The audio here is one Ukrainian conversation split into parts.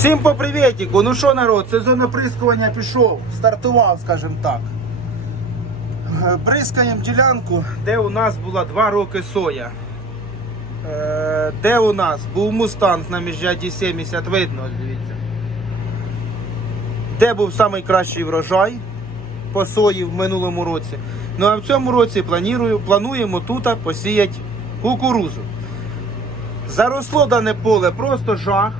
Всім по привітіку. Ну що, народ, сезон оприскування пішов, стартував, скажімо так. Е, Бризкаємо ділянку, де у нас була 2 роки соя. Е, Де у нас був мустанг на міжряді 70, видно, дивіться. Де був найкращий врожай по сої в минулому році. Ну а в цьому році планую, плануємо тут посіяти кукурузу. Заросло дане поле просто жах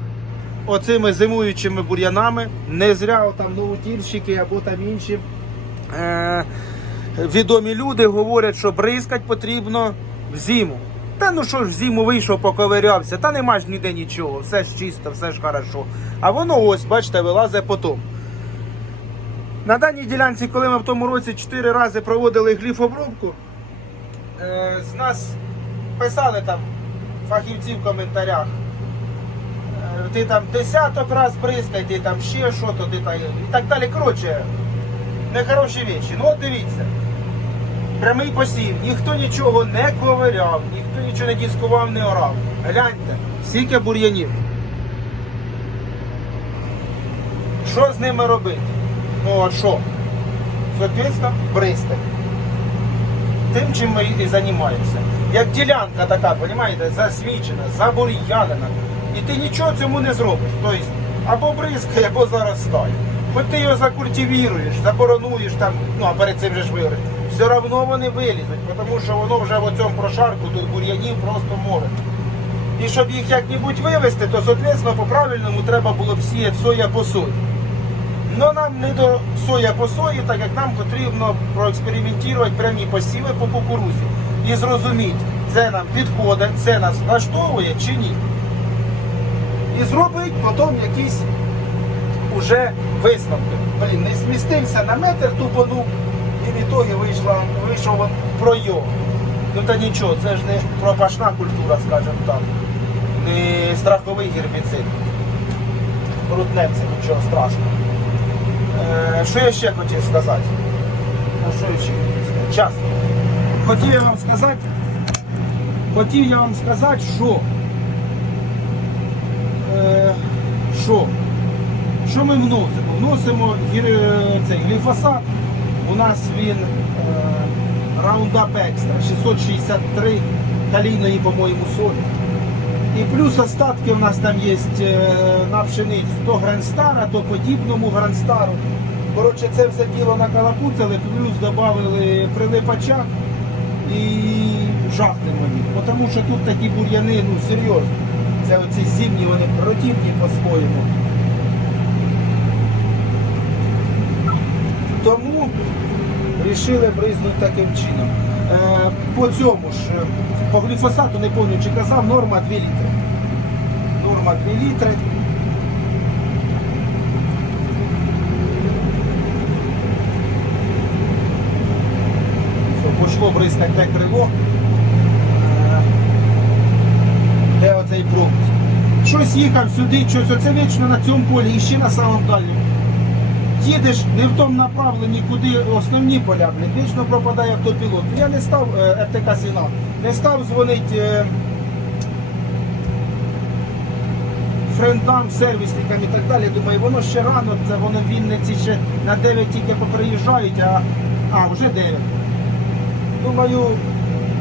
оцими зимуючими бур'янами. Не зря там новотільщики або там інші е- відомі люди говорять, що бризкать потрібно в зиму. Та ну що ж в зиму вийшов, поковирявся, та нема ж ніде нічого, все ж чисто, все ж хорошо. А воно ось, бачите, вилазить потім. На даній ділянці, коли ми в тому році 4 рази проводили гліфобробку, е, з нас писали там фахівці в коментарях. Ти там десяток раз бризкай, ти там ще що то, ти там і так далі. Коротше, нехороші речі. Ну от дивіться. Прямий посів, ніхто нічого не ковиряв, ніхто нічого не дискував, не орав. Гляньте, скільки бур'янів. Що з ними робити? Ну а що? Соответственно, бризкати. Тим, чим ми і займаємося. Як ділянка така, розумієте, засвічена, забур'янена. І ти нічого цьому не зробиш. Тобто, або бризкай, або заростай. Хоч ти його закультивіруєш, заборонуєш там, ну а перед цим же ж вигориш, все одно вони вилізуть, тому що воно вже в цьому прошарку тут бур'янів просто море. І щоб їх як-небудь вивезти, то, соответственно, по-правильному треба було б сіяти соя по сої. Но нам не до соя по сої, так як нам потрібно проекспериментувати прямі посіви по кукурузі і зрозуміти, це нам підходить, це нас влаштовує чи ні. І зробити потім якісь уже висновки. Блін, не змістився на метр, тупонув, і в ітогі вийшла, вийшов пройом. Ну та нічого, це ж не пропашна культура, скажімо так. Не страховий гербіцид. Рутнеться, нічого страшного. Е, Що я ще хотів сказати? Ну, що я ще хотів сказати? Час. Хотів я вам сказати, хотів я вам сказати, що, що, що ми вносимо? Вносимо цей гліфосат. У нас він е, Roundup Extra 663 калійної, по-моєму, солі. І плюс остатки у нас там є е, на пшеницю, то гранстара, то подібному гранстару. Коротше, це все діло накалапуцали, плюс додали прилипача і їх. Бо Тому що тут такі бур'яни, ну серйозно. Це оці зимні, вони противні по-своєму. Тому вирішили бризнути таким чином. Е, по цьому ж, е, по гліфосату, не пам'ятаю, чи казав, норма 2 літри. Норма 2 літри. Все, пошло бризкати те криво. Е, Де пропуск? Щось їхав сюди, щось оце вічно на цьому полі і ще на самому дальньому їдеш не в тому направленні, куди основні поля, вічно пропадає автопілот. Я не став е, РТК сигнал, не став дзвонити е, френдам, сервісникам і так далі. Думаю, воно ще рано, це воно в Вінниці ще на 9 тільки поприїжджають, а, а вже 9. Думаю,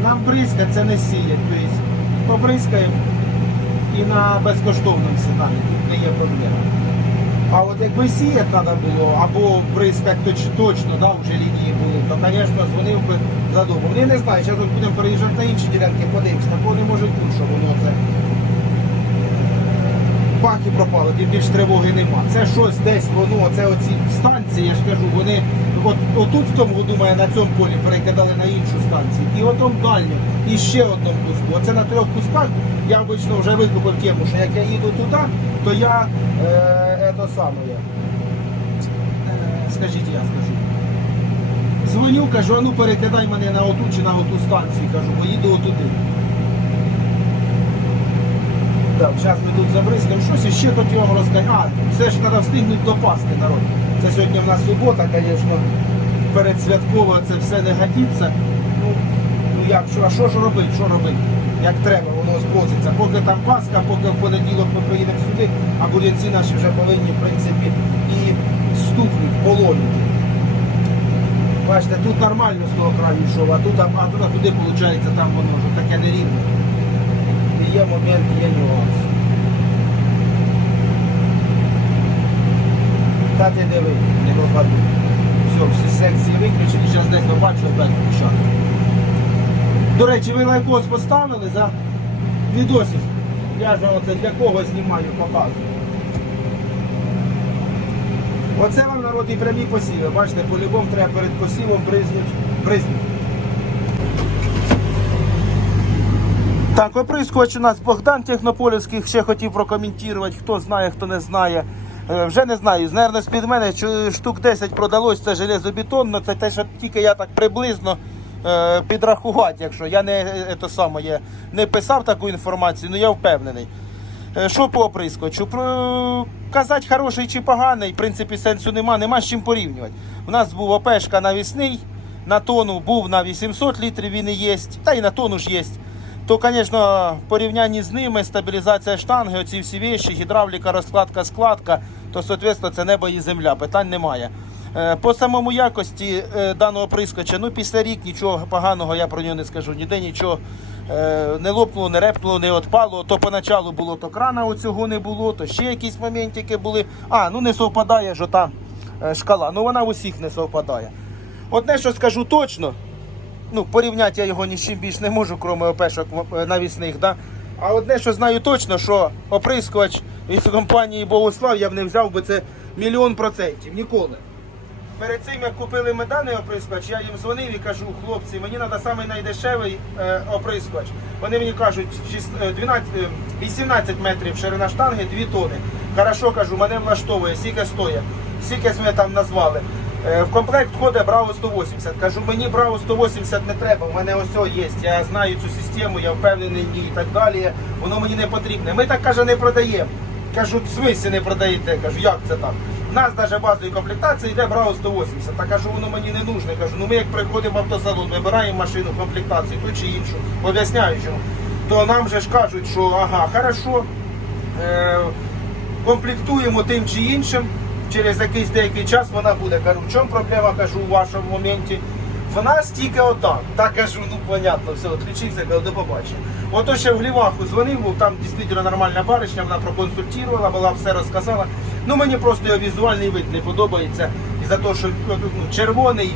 нам бризка це не сіє. Тобто побризкаємо і на безкоштовному сигналі. Тут не є проблема. А от якби сіяти треба було, або бризкати точ, точно, да, вже лінії були, то, звісно, дзвонив би задовго. Вони не знаю, зараз будемо переїжджати на інші ділянки, подивимось, такого не можуть бути, що воно це. Бахи пропали, тим більш тривоги нема. Це щось десь воно, це оці станції, я ж кажу, вони от, отут в тому году на цьому полі перекидали на іншу станцію. І отом дальню, і ще одному куску. Оце на трьох кусках я обично вже викупив тему, що як я їду туди, то я е, це саме. Е, скажіть, я скажу. Дзвоню, кажу, а ну перекидай мене на оту чи на оту станцію, кажу, бо їду отуди. Так, зараз ми тут забризкаємо щось і ще хотів вам розказати. А, все ж треба встигнути допасти народ. Це сьогодні в нас субота, звісно, передсвятково це все не годиться. Ну, ну як, що, а що ж робити, що робити? як треба, воно спроситься. Поки там Пасха, поки в понеділок ми приїдемо сюди, а бур'янці наші вже повинні, в принципі, і стукнуть, полонити. Бачите, тут нормально з того краю йшов, а тут, а, а туди, виходить, там воно вже таке нерівне. Є момент, є нюанс. Та ти диви, не пропаду. Все, всі секції виключені, зараз десь побачу, опять включати. До речі, ви лайкос поставили за відосик. Я ж оце для кого знімаю, показую. Оце вам народ і прямі посіви. Бачите, по-любому треба перед посівом бризнуть. бризнуть. Так, оприскувач у нас Богдан Технополівський ще хотів прокоментувати, хто знає, хто не знає. Вже не знаю, наверное, з-під мене штук 10 продалось, це железобетонно, це те, що тільки я так приблизно е, підрахувати, якщо я не, то саме, не писав таку інформацію, але я впевнений. Е, Що по оприскувачу? Про... Казати хороший чи поганий, в принципі, сенсу нема, нема з чим порівнювати. У нас був ОПшка навісний, на тону був на 800 літрів він і є, та й на тону ж є. То, звісно, в порівнянні з ними стабілізація штанги, оці всі вещі, гідравліка, розкладка, складка, то, соответственно, це небо і земля, питань немає. Е, По самому якості е, даного прискоча, ну після рік нічого поганого я про нього не скажу. Ніде нічого е, не лопнуло, не репнуло, не отпало. То поначалу було, то крана оцього не було, то ще якісь моментики були. А, ну не совпадає ж ота е, шкала. Ну вона в усіх не совпадає. Одне, що скажу точно, ну, порівняти я його ні з чим більш не можу, крім опешок е, навісних. Да? А одне, що знаю точно, що оприскувач від компанії Богослав я б не взяв би це мільйон процентів. Ніколи. Перед цим, як купили ми даний оприскувач, я їм дзвонив і кажу, хлопці, мені треба самий найдешевий е, оприскувач. Вони мені кажуть, шість- е, 12, е, 18 метрів ширина штанги, 2 тони. Хорошо, кажу, мене влаштовує, скільки стоїть, скільки ми там назвали. Е, В комплект входить Браво 180. Кажу, мені Браво 180 не треба, у мене ось є. Я знаю цю систему, я впевнений в ній і так далі. Воно мені не потрібне. Ми так каже, не продаємо. Кажу, в смислі не продаєте? Кажу, як це так? У нас навіть базової комплектації йде Браво 180. Та кажу, воно мені не нужне. Кажу, ну ми як приходимо в автосалон, вибираємо машину комплектації, ту чи іншу, поясняю чому. То нам же ж кажуть, що ага, хорошо, е, комплектуємо тим чи іншим. Через якийсь деякий час вона буде. Кажу, в чому проблема, кажу, у вашому моменті. В нас тільки отак. Так кажу, ну понятно, все, відключився, кажу, до побачення. Ото ще в Гліваху дзвонив, бо там дійсно нормальна баришня, вона проконсультувала, була все розказала. Ну мені просто його візуальний вид не подобається. І за те, що ну, червоний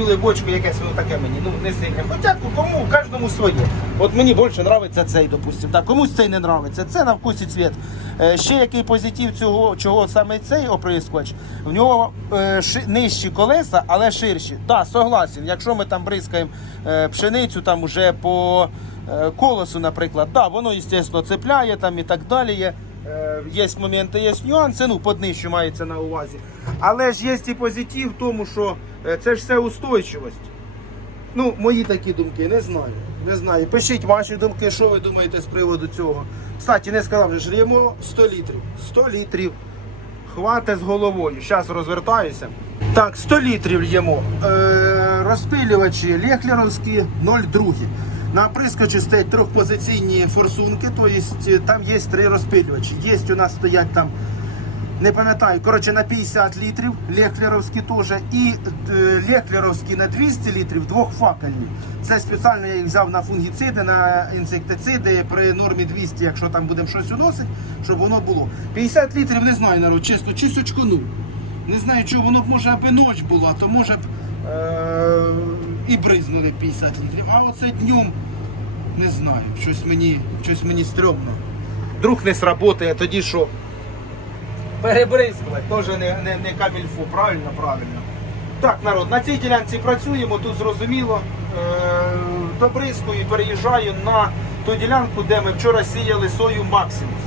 з білою якесь воно таке мені, ну не сильне. Хоча кому, кожному своє. От мені більше подобається цей, допустимо. Так, комусь цей не подобається. Це на вкус і цвіт. Е, ще який позитив цього, чого саме цей оприскувач, в нього е, ши- нижчі колеса, але ширші. Так, согласен. Якщо ми там бризкаємо е, пшеницю там уже по е, колесу, наприклад, да, воно, звісно, цепляє там і так далі. Є, е, є моменти, є нюанси, ну, под нижче мається на увазі. Але ж є і позитив в тому, що це ж все устойчивость. Ну, мої такі думки, не знаю. Не знаю. Пишіть ваші думки, що ви думаєте з приводу цього. Кстати, не сказав, вже ж 100 літрів. 100 літрів. Хвате з головою. Зараз розвертаюся. Так, 100 літрів лємо. Е, розпилювачі лехлеровські 0,2. На прискочі стоять трьохпозиційні форсунки, тобто там є три розпилювачі. Є у нас стоять там не пам'ятаю, коротше на 50 літрів, лехлеровські теж, і е, лехлеровські на 200 літрів двохфакельні. Це спеціально я їх взяв на фунгіциди, на інсектициди при нормі 200, якщо там будемо щось уносити, щоб воно було. 50 літрів не знаю, народ, чесно, чи сочкону. Не знаю, чого воно б може аби ніч була, то може б е- і бризнули 50 літрів. А оце днем не знаю, щось мені, щось мені стрьомно. Друг не сработає, тоді що? Перебризкувати, теж не, не, не камільфу, правильно, правильно. Так, народ, на цій ділянці працюємо, тут зрозуміло. Е, добризкою переїжджаю на ту ділянку, де ми вчора сіяли сою Максимус.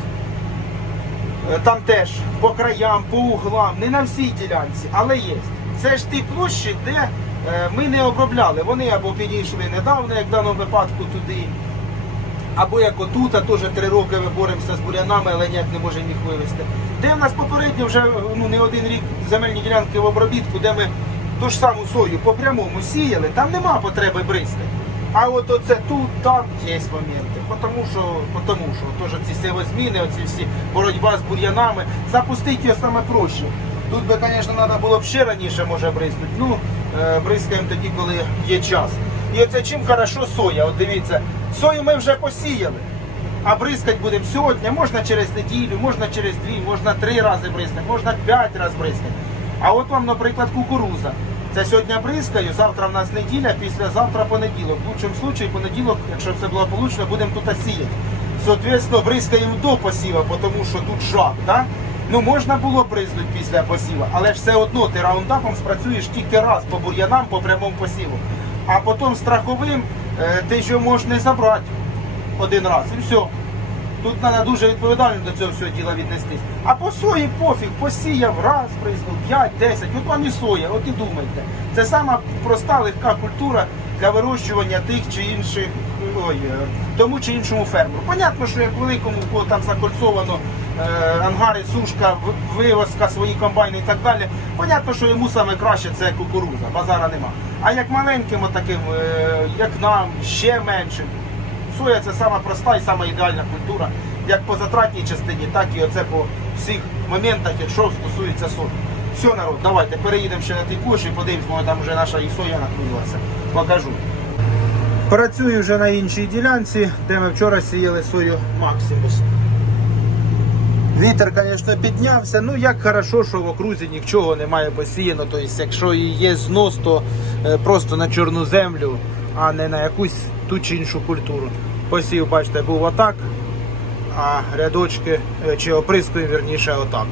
Е, Там теж по краям, по углам, не на всій ділянці, але є. Це ж ті площі, де е, ми не обробляли. Вони або підійшли недавно, як в даному випадку туди, або як отут, а теж три роки ми боремося з бурянами, але ніяк не можемо їх вивезти. Де в нас попередньо вже ну, не один рік земельні ділянки в обробітку, де ми ту ж саму сою по прямому сіяли, там нема потреби бризкати. А от оце тут, там є моменти. Потому що, потому що теж ці сівозміни, оці всі боротьба з бур'янами, запустити його саме проще. Тут би, звісно, треба було б ще раніше може бризкнути. Ну, е, бризкаємо тоді, коли є час. І оце чим хорошо соя. От дивіться, сою ми вже посіяли. А бризкати будемо сьогодні, можна через неділю, можна через дві, можна три рази бризкати, можна п'ять разів бризкати. А от вам, наприклад, кукуруза. Це сьогодні бризкаю, завтра в нас неділя, післязавтра понеділок. В лучшому випадку понеділок, якщо все було получно, будемо тут сіяти. Соответственно, бризкаємо до посіва, тому що тут жах, да? Ну можна було бризнути після посіва, але все одно ти раундапом спрацюєш тільки раз по бур'янам, по прямому посіву. А потім страховим е, ти ж його можеш не забрати один раз і все. Тут треба дуже відповідально до цього всього діла віднестись. А по сої пофіг, посіяв раз, признав, 5, 10, от вам і соя, от і думайте. Це сама проста легка культура для вирощування тих чи інших, ой, е, тому чи іншому фермеру. Понятно, що як великому, кого там закольцовано е, ангари, сушка, вивозка, свої комбайни і так далі. Понятно, що йому саме краще це кукуруза, базара нема. А як маленьким, отаким, е, як нам, ще меншим, Соя це сама проста і сама ідеальна культура, як по затратній частині, так і оце по всіх моментах, якщо стосується сої. Все, народ, давайте переїдемо ще на ті площі, подивимось, може там вже наша і соя накрилася. Покажу. Працюю вже на іншій ділянці, де ми вчора сіяли сою Максимус. Вітер, звісно, піднявся. Ну як хорошо, що в окрузі нічого немає посіяно. Тобто, якщо і є знос, то е, просто на чорну землю, а не на якусь ту чи іншу культуру. Посів, бачите, був отак, а рядочки е, чи оприскою, вірніше, отак.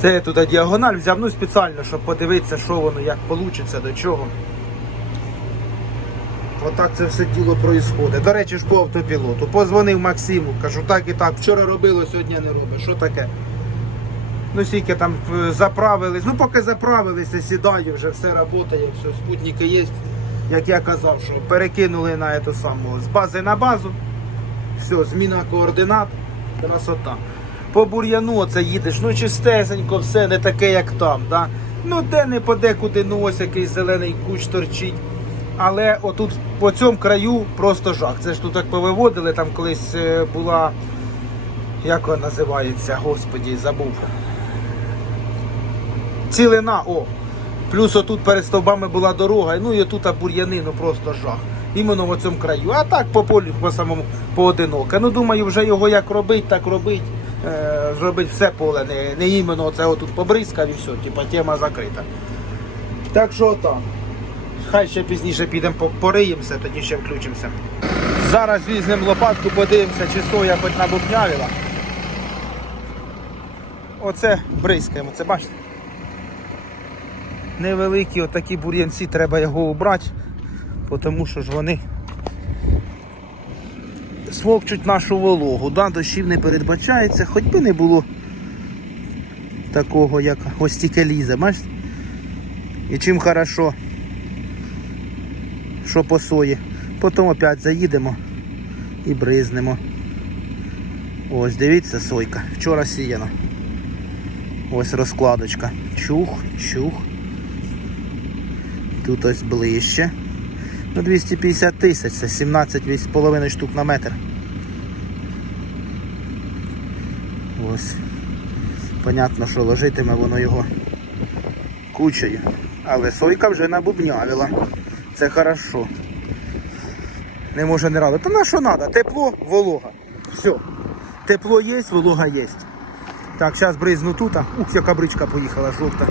Це я тут діагональ взяв ну, спеціально, щоб подивитися, що воно, як вийде, до чого. Отак це все діло проїсходить. До речі, ж по автопілоту. Позвонив Максиму, кажу, так і так, вчора робило, сьогодні не робить. Що таке? Ну, скільки там е, заправились. Ну, поки заправилися, сідаю, вже все працює, все, спутники є. Як я казав, що перекинули на цю саму з бази на базу. Все, зміна координат, красота. По бур'яну оце їдеш, ну чистесенько, все не таке, як там. Да? Ну де не подекуди, ну ось якийсь зелений куч торчить. Але отут по цьому краю просто жах. Це ж тут так повиводили, там колись е, була, як вона називається, господі, забув. Цілина, о. Плюс отут перед стовбами була дорога, ну і отут бур'яни, ну просто жах. Іменно в цьому краю. А так по полю по самому поодиноке. Ну думаю, вже його як робить, так робить. Е, зробить все поле, не, не іменно оце отут побризкав і все, типа тема закрита. Так що там. Хай ще пізніше підемо пориємося, тоді ще включимося. Зараз візьмемо лопатку, подивимося, чи соя хоч набубнявіла. Оце бризкаємо, це бачите? Невеликі отакі бур'янці, треба його убрати, тому що ж вони смокчуть нашу вологу. Да? Дощів не передбачається, хоч би не було такого, як ось тільки лізе, бачите? І чим хорошо, що по сої. Потім опять заїдемо і бризнемо. Ось, дивіться, сойка. Вчора сіяно. Ось розкладочка. Чух, чух. Тут ось ближче. Ну, 250 тисяч, це 17,5 штук на метр. Ось. Понятно, що ложитиме воно його кучею. Але сойка вже набубнявила. Це хорошо. Не може не радити. Та на що треба? Тепло, волога. Все. Тепло є, волога є. Так, зараз бризну тут. Ух, яка бричка поїхала жовта.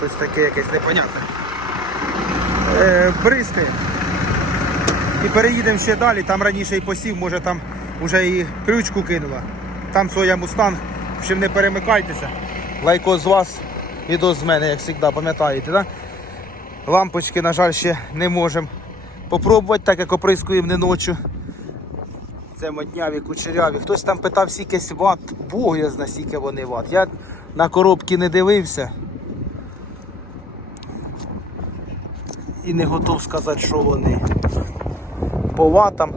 Щось таке якесь непонятне. Е, бризкає. І переїдемо ще далі. Там раніше і посів, може там вже і крючку кинула. Там соя мустанг. В общем, не перемикайтеся. Лайко з вас, відео з мене, як завжди, пам'ятаєте. Да? Лампочки, на жаль, ще не можемо попробувати, так як оприскуємо не ночі. Це модняві, кучеряві. Хтось там питав скільки ват, Бог я знає, скільки вони ват. Я на коробки не дивився. І не готов сказати, що вони. По ватам,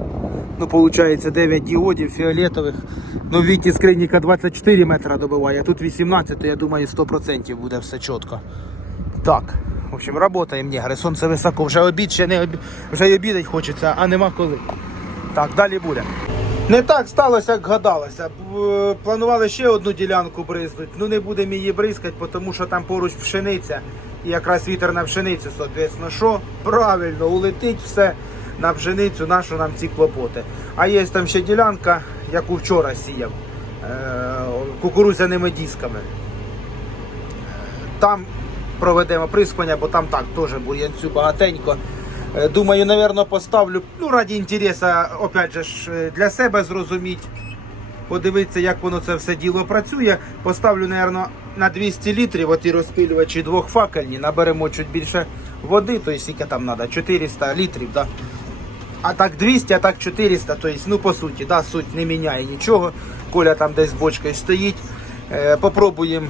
ну, виходить 9 діодів фіолетових. Ну, Віті скринніка 24 метра добиває, а тут 18, то я думаю 100% буде все чітко. Так, В общем, работаємо негри, сонце високо, вже обід, ще не обід, вже й обідать хочеться, а нема коли. Так, далі буде. Не так сталося, як гадалося. Планували ще одну ділянку бризнути. Ну не будемо її бризкати, тому що там поруч пшениця. І якраз вітер на пшеницю, соответственно, що? Правильно, улетить все на пшеницю, нашу нам ці клопоти. А є там ще ділянка, яку вчора сіяв, е, кукурудзяними дисками. Там проведемо прискування, бо там так теж бур'янцю багатенько. Е, Думаю, напевно, поставлю, ну, раді інтересу, опять же е, для себе зрозуміти, подивитися, як воно це все діло працює. Поставлю, напевно, на 200 літрів, оті розпилювачі двохфакельні, наберемо чуть більше води, то скільки там треба, 400 літрів, да? А так 200, а так 400, то есть, ну по суті, да, суть не міняє нічого. Коля там десь з бочкою стоїть. Е, попробуємо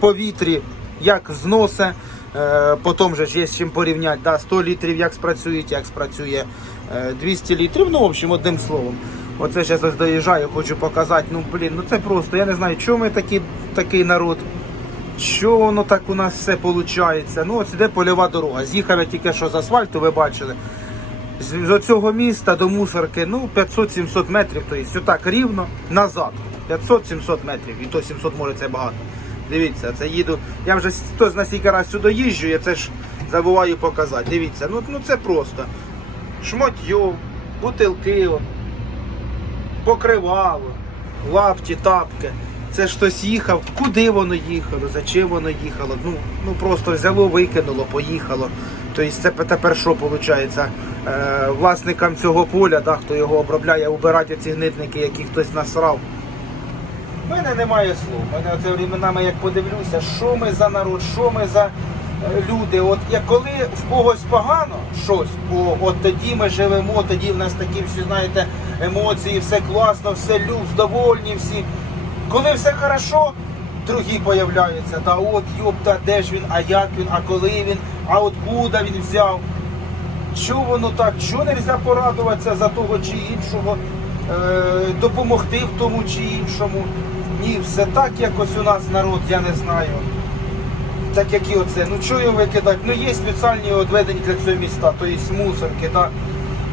повітрі, як зносе. Е, потім же ж є з чим порівняти. Да, 100 літрів як спрацює, як спрацює е, 200 літрів. Ну, в общем, одним словом. Оце зараз ось доїжджаю, хочу показати. Ну, блін, ну це просто. Я не знаю, чому ми такі, такий народ. Що воно так у нас все виходить? Ну, ось іде польова дорога. З'їхав я тільки що з асфальту, ви бачили. З, з цього міста до мусорки, ну, 500-700 метрів, тобто отак рівно назад. 500-700 метрів, і то 700 може це багато. Дивіться, це їду. Я вже хтось на стільки раз сюди їжджу, я це ж забуваю показати. Дивіться, ну, ну це просто. Шмотьо, бутилки, покривало, лапті, тапки. Це хтось їхав, куди воно їхало, за чим воно їхало. Ну, ну просто взяло, викинуло, поїхало. Тобто це тепер що виходить? Е, власникам цього поля, да, хто його обробляє, убирати ці гнидники, які хтось насрав. У мене немає слов. У мене оце временами як подивлюся, що ми за народ, що ми за е, люди. От як коли в когось погано щось, о, от тоді ми живемо, тоді в нас такі всі, знаєте, емоції, все класно, все люкс, довольні всі. Коли все хорошо, другі появляються. Та от йопта, де ж він, а як він, а коли він, а от куди він взяв. Що воно так, що не можна порадуватися за того чи іншого, е, допомогти в тому чи іншому. Ні, все так якось у нас народ, я не знаю. Так як і оце. Ну чого його викидати? Ну є спеціальні відведені для цього міста, то є мусорки, так.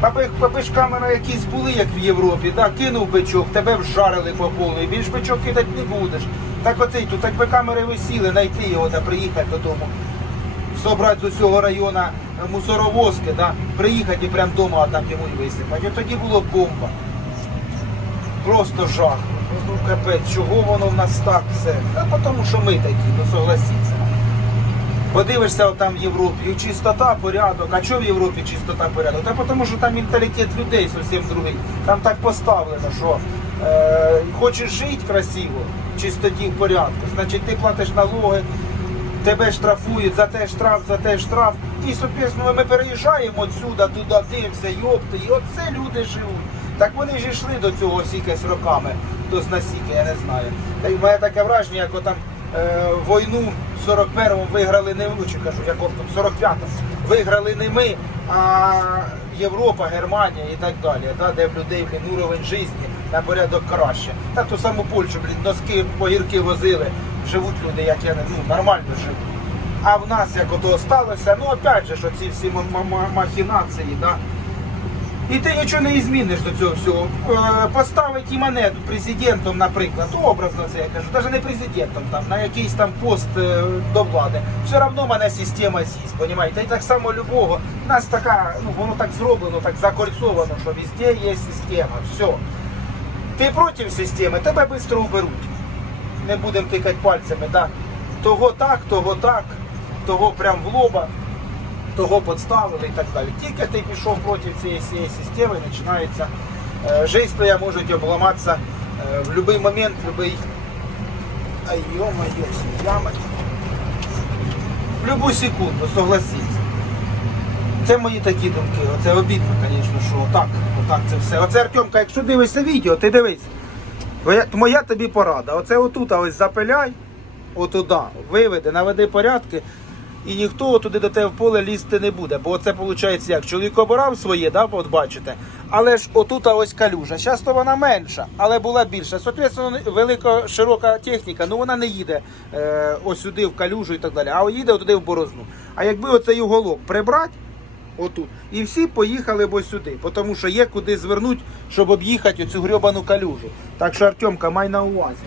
Аби, аби ж камери якісь були, як в Європі, да, кинув бичок, тебе вжарили по повній, більш бичок кидати не будеш. Так оцей тут, так би камери висіли, знайти його та приїхати додому собрати з усього району мусоровозки, да, приїхати і прямо вдома там йому і висипати. От тоді було бомба. Просто жах. Ну капець, чого воно в нас так все? А тому що ми такі, ну согласіться. Подивишся там в Європі, чистота, порядок. А чого в Європі чистота, порядок? Та тому що там менталітет людей зовсім другий. Там так поставлено, що е, хочеш жити красиво, чистоті в порядку, значить ти платиш налоги, тебе штрафують, за те штраф, за те штраф. І, соответственно, ми переїжджаємо отсюда, туди, дивимося, йопти, і оце люди живуть. Так вони ж йшли до цього скількись роками, хто з насіки, я не знаю. Та й мене таке враження, як отам е, війну в 41-му виграли не чи кажу, як от там, 45-му виграли не ми, а Європа, Германія і так далі, да, де в людей блін, уровень життя на порядок краще. Та ту саму Польщу, блін, носки, погірки возили, живуть люди, як я не ну, нормально живуть. А в нас як ото сталося, ну опять же, що ці всі ма- ма- ма- махінації, да. І ти нічого не зміниш до цього всього. Е, Поставить і мене президентом, наприклад, образно це я кажу, навіть не президентом, там, на якийсь там пост е, до влади. Все одно мене система з'їсть, понімаєте? І так само любого. У нас така, ну воно так зроблено, так закольцовано, що везде є система. Все. Ти проти системи, тебе швидко уберуть. Не будемо тикати пальцями, так? Того так, того так, того прям в лоба того підставили і так далі. Тільки ти пішов проти цієї всієї системи, починається е, життя твоя може обламатися е, в будь-який момент, будь-який. Ай, ё-моё, яма. В будь-яку секунду, согласіться. Це мої такі думки. Оце обідно, звісно, що отак, отак це все. Оце Артемка, якщо дивишся відео, ти дивись. Моя тобі порада. Оце отут ось запиляй, отуда, виведи, наведи порядки. І ніхто туди до тебе в поле лізти не буде. Бо це виходить як чоловік обирав своє, да, от бачите. Але ж отут ось калюжа. Зараз то вона менша, але була більша. Соответственно, велика широка техніка, ну вона не їде е, ось сюди в калюжу і так далі, а їде туди в борозну. А якби оцей уголок прибрати, отут, і всі поїхали б ось сюди, тому що є куди звернути, щоб об'їхати оцю грьобану калюжу. Так що, Артемка, май на увазі.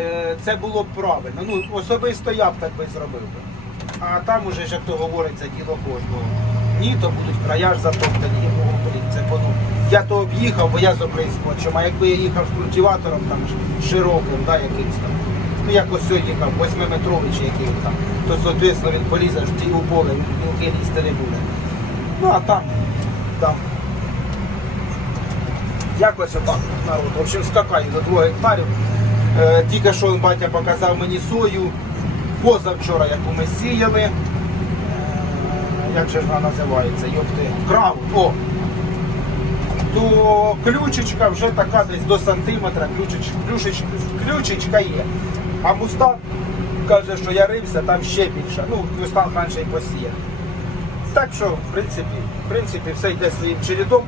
Е, Це було б правильно. Ну, особисто я б так би зробив. А там уже як то говориться, діло кожного. Ні, то будуть края ж затоптані, це пону. Я то об'їхав, бо я з оприскувачем, а якби я їхав з культиватором там широким, да, якимсь там. Ну як ось їхав, 8-метровий чи який там, то соответственно він полізе ж ті у поле, лізти не буде. Ну а там, там. Якось отак народ. В общем, скакаю до 2 гектарів. Е, Тільки що батя показав мені сою. Позавчора, яку ми сіяли. Е, Як же вона називається? Йопти. Крав. О! То ключичка вже така десь до сантиметра, ключич, ключич, ключичка є. А мустан каже, що я рився, там ще більше. Ну, мустан раніше і посіяв. Так що, в принципі, в принципі, все йде своїм чередом.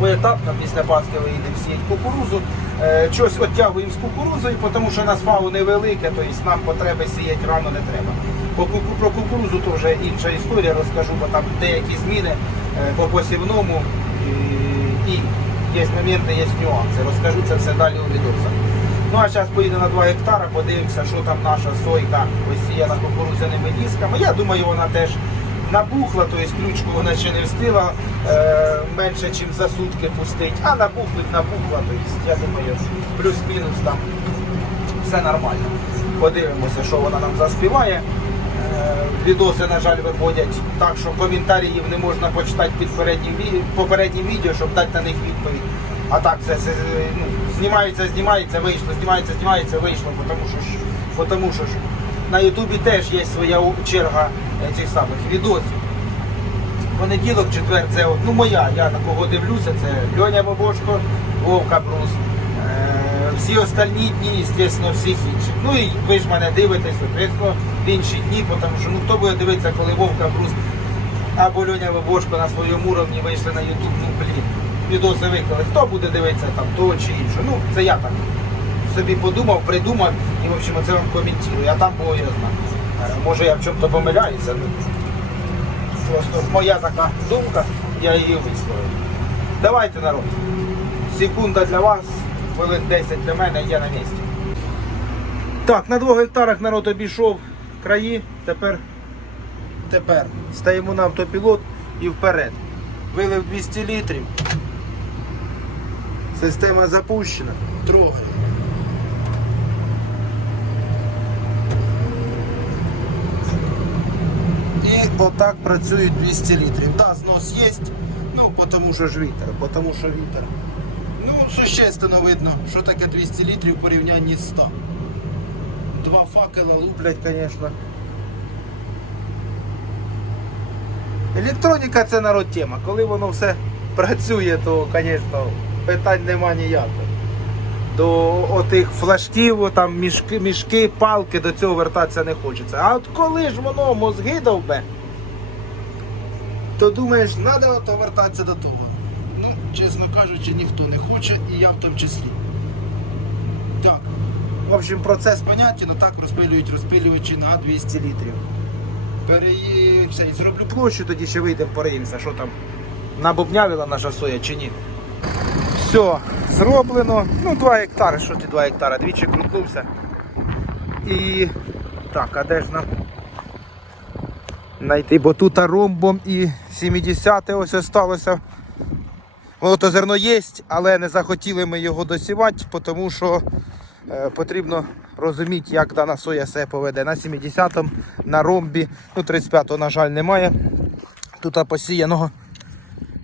Поетапно після Пасхи виїдемо сіяти кукурузу. Е, Щось відтягуємо з кукурузою, тому що у нас фау невелике, тобто нам потреби сіяти рано не треба. Про кукурузу то вже інша історія, розкажу, бо там деякі зміни е, по посівному і, є моменти, є нюанси. Розкажу це все далі у відосах. Ну а зараз поїду на 2 гектара, подивимося, що там наша сойка посіяна кукурудзяними дисками. Я думаю, вона теж набухла, тобто ключку вона ще не встигла е, менше, ніж за сутки пустить, а набухнуть, набухла, тобто, я думаю, плюс-мінус там все нормально. Подивимося, що вона нам заспіває. Е, Відоси, на жаль, виходять так, що коментарів не можна почитати під переднім, попереднім відео, щоб дати на них відповідь. А так все, все ну, знімається, знімається, вийшло, знімається, знімається, вийшло, тому що тому що на Ютубі теж є своя черга е, цих самих відосів. Понеділок, четвер, це ну моя, я на кого дивлюся, це Льоня Бобошко, Вовка Брус. Е, всі остальні дні, звісно, всіх інших. Ну і ви ж мене дивитесь, соответственно, в інші дні, тому що ну хто буде дивитися, коли Вовка Брус або Льоня Бобошко на своєму уровні вийшли на Ютуб, ну блін, відоси виклали. Хто буде дивитися там того чи іншого? Ну, це я так собі подумав, придумав і в общем це вам коментую. А там боязно. Е, Може я в чому-то помиляюся. Ну, Просто моя така думка, я її висловив. Давайте, народ. Секунда для вас, хвилин 10 для мене, я на місці. Так, на двох гектарах народ обійшов краї. Тепер, тепер стаємо на автопілот і вперед. Вилив 200 літрів. Система запущена. Трохи. І отак працюють 200 літрів. Да, знос є, ну тому що ж вітер, тому що вітер. Ну, существенно видно, що таке 200 літрів в порівнянні з 100. Два факела луплять, звісно. Електроніка це народ тема. Коли воно все працює, то, звісно, питань нема ніяких. До отих флажків, там мішки, мішки, палки, до цього вертатися не хочеться. А от коли ж воно мозги довбе, то думаєш, треба ото вертатися до того. Ну, чесно кажучи, ніхто не хоче, і я в тому числі. Так. В общем, процес понятен, так розпилюють розпилювачі на 200 літрів. Переї... все, і зроблю площу, тоді ще вийдемо, пориємося, що там набубнявила наша соя чи ні. Все, зроблено. Ну, 2 гектари, що ти 2 гектари, двічі крутнувся. І так, а де ж нам знайти, бо тут ромбом і 70 ось осталося. Воно зерно є, але не захотіли ми його досівати, тому що е, потрібно розуміти, як дана соя себе поведе. На 70-му, на ромбі, ну 35-го, на жаль, немає. Тут посіяного.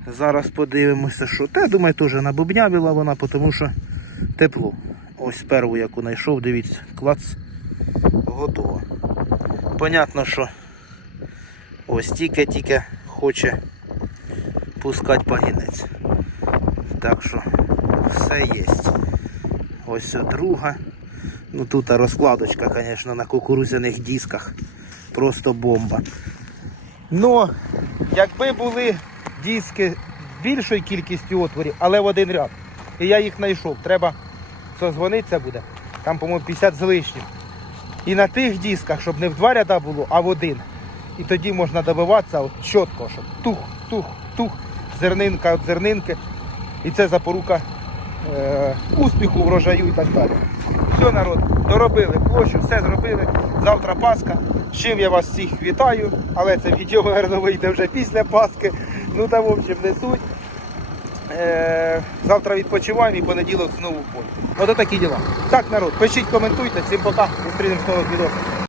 Зараз подивимося, що. Та думаю, теж набубнявіла вона, тому що тепло. Ось перву, яку знайшов, дивіться, клац готово. Понятно, що ось тільки-тільки хоче пускати пагінець. Так що все є. Ось друга. Ну тут розкладочка, звісно, на кукурудзяних дисках. просто бомба. Ну, якби були диски більшої кількістю отворів, але в один ряд. І я їх знайшов. Треба созвонитися буде. Там, по-моєму, 50 з лишнім. І на тих дисках, щоб не в два ряда було, а в один. І тоді можна добиватися от чітко, щоб тух, тух, тух, зернинка від зернинки. І це запорука е, успіху, врожаю і так далі. Все, народ, доробили площу, все зробили. Завтра Пасха. З чим я вас всіх вітаю, але це відео, мабуть, вийде вже після Пасхи. Ну та в общем не суть. Е, завтра відпочиваємо і понеділок знову в полі. Ото такі діла. Так, народ, пишіть, коментуйте. Всім пока. Зустрінемось нових відео.